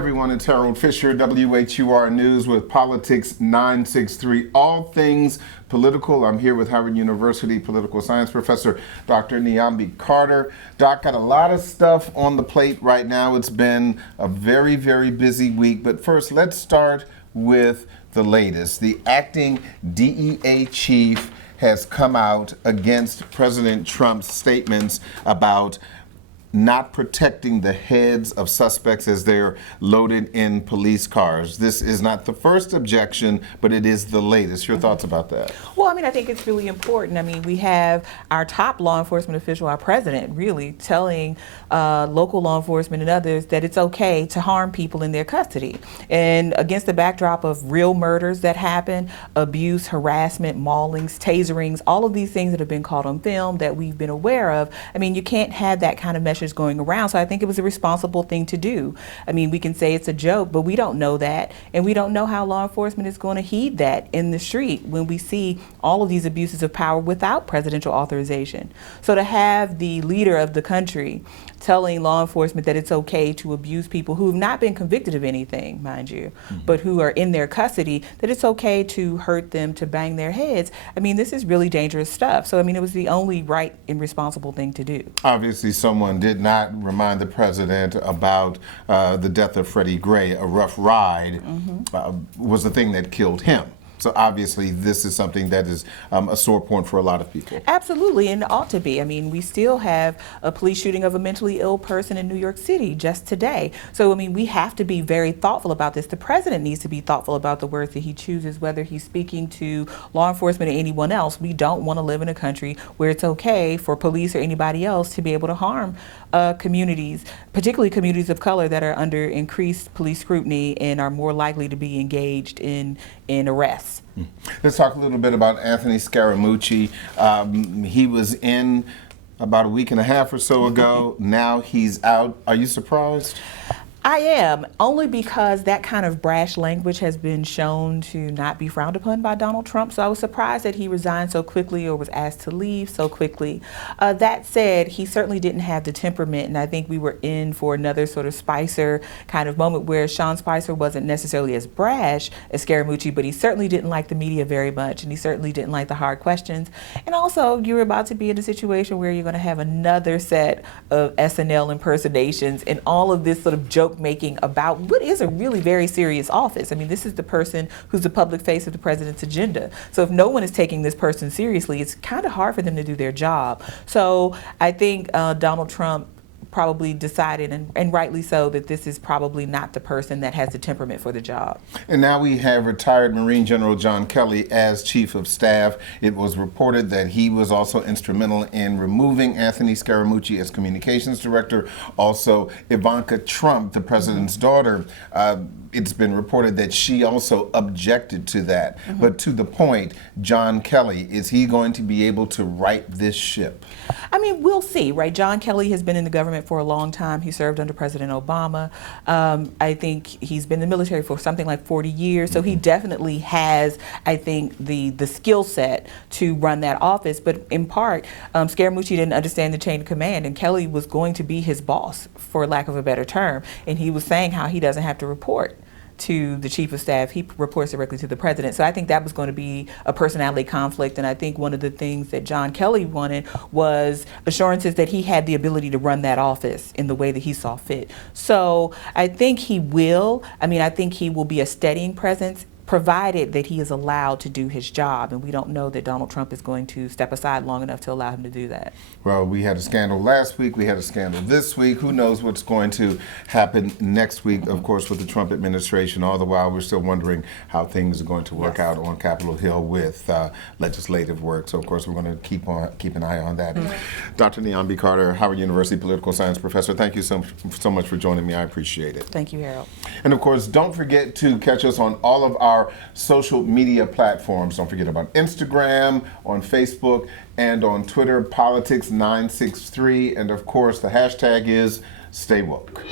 everyone, it's Harold Fisher, WHUR News with Politics 963, all things political. I'm here with Howard University political science professor, Dr. Niambi Carter. Doc, got a lot of stuff on the plate right now. It's been a very, very busy week, but first let's start with the latest. The acting DEA chief has come out against President Trump's statements about not protecting the heads of suspects as they're loaded in police cars. This is not the first objection, but it is the latest. Your thoughts about that? Well, I think it's really important. We have our top law enforcement official, our president, really telling local law enforcement and others that it's okay to harm people in their custody. And against the backdrop of real murders that happen, abuse, harassment, maulings, taserings, all of these things that have been caught on film that we've been aware of, you can't have that kind of message going around. So I think it was a responsible thing to do. We can say it's a joke, but we don't know that. And we don't know how law enforcement is going to heed that in the street when we see all of these abuses of power without presidential authorization. So to have the leader of the country telling law enforcement that it's okay to abuse people who have not been convicted of anything, mind you, but who are in their custody, that it's okay to hurt them, to bang their heads. This is really dangerous stuff. So, it was the only right and responsible thing to do. Obviously, someone did not remind the president about the death of Freddie Gray. A rough ride was the thing that killed him. So obviously this is something that is a sore point for a lot of people. Absolutely, and it ought to be. We still have a police shooting of a mentally ill person in New York City just today. So we have to be very thoughtful about this. The president needs to be thoughtful about the words that he chooses, whether he's speaking to law enforcement or anyone else. We don't want to live in a country where it's okay for police or anybody else to be able to harm communities, particularly communities of color that are under increased police scrutiny and are more likely to be engaged in arrests. Let's talk a little bit about Anthony Scaramucci. He was in about a week and a half or so ago. Now he's out. Are you surprised? I am, only because that kind of brash language has been shown to not be frowned upon by Donald Trump. So I was surprised that he resigned so quickly or was asked to leave so quickly. That said, he certainly didn't have the temperament, and I think we were in for another sort of Spicer kind of moment where Sean Spicer wasn't necessarily as brash as Scaramucci, but he certainly didn't like the media very much, and he certainly didn't like the hard questions. And also, you're about to be in a situation where you're going to have another set of SNL impersonations and all of this sort of joke making about what is a really very serious office. This is the person who's the public face of the president's agenda. So if no one is taking this person seriously, it's kind of hard for them to do their job. So I think Donald Trump probably decided, and rightly so, that this is probably not the person that has the temperament for the job. And now we have retired Marine General John Kelly as Chief of Staff. It was reported that he was also instrumental in removing Anthony Scaramucci as Communications Director. Also, Ivanka Trump, the president's daughter, it's been reported that she also objected to that. But to the point, John Kelly, is he going to be able to right this ship? We'll see, right? John Kelly has been in the government for a long time. He served under President Obama. I think he's been in the military for something like 40 years. So he definitely has, I think, the skill set to run that office. But in part, Scaramucci didn't understand the chain of command, and Kelly was going to be his boss, for lack of a better term. And he was saying how he doesn't have to report to the chief of staff. He reports directly to the president. So I think that was going to be a personality conflict. And I think one of the things that John Kelly wanted was assurances that he had the ability to run that office in the way that he saw fit. So I think he will. I think he will be a steadying presence, provided that he is allowed to do his job. And we don't know that Donald Trump is going to step aside long enough to allow him to do that. Well, we had a scandal last week. We had a scandal this week. Who knows what's going to happen next week, of course, with the Trump administration. All the while, we're still wondering how things are going to work out on Capitol Hill with legislative work. So, of course, we're going to keep an eye on that. Dr. Niambi Carter, Howard University political science professor, thank you so much for joining me. I appreciate it. Thank you, Harold. And, of course, don't forget to catch us on all of our social media platforms. Don't forget about Instagram, on Facebook, and on Twitter, Politics 963. And of course, the hashtag is Stay Woke.